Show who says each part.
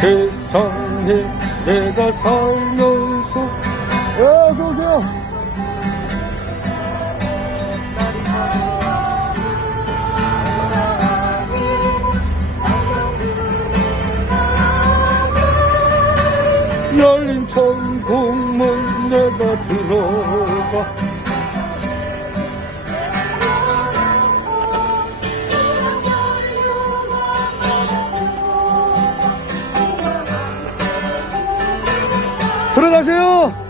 Speaker 1: 세상에 내가 살면서 야, 어서 오세요. 들어가세요.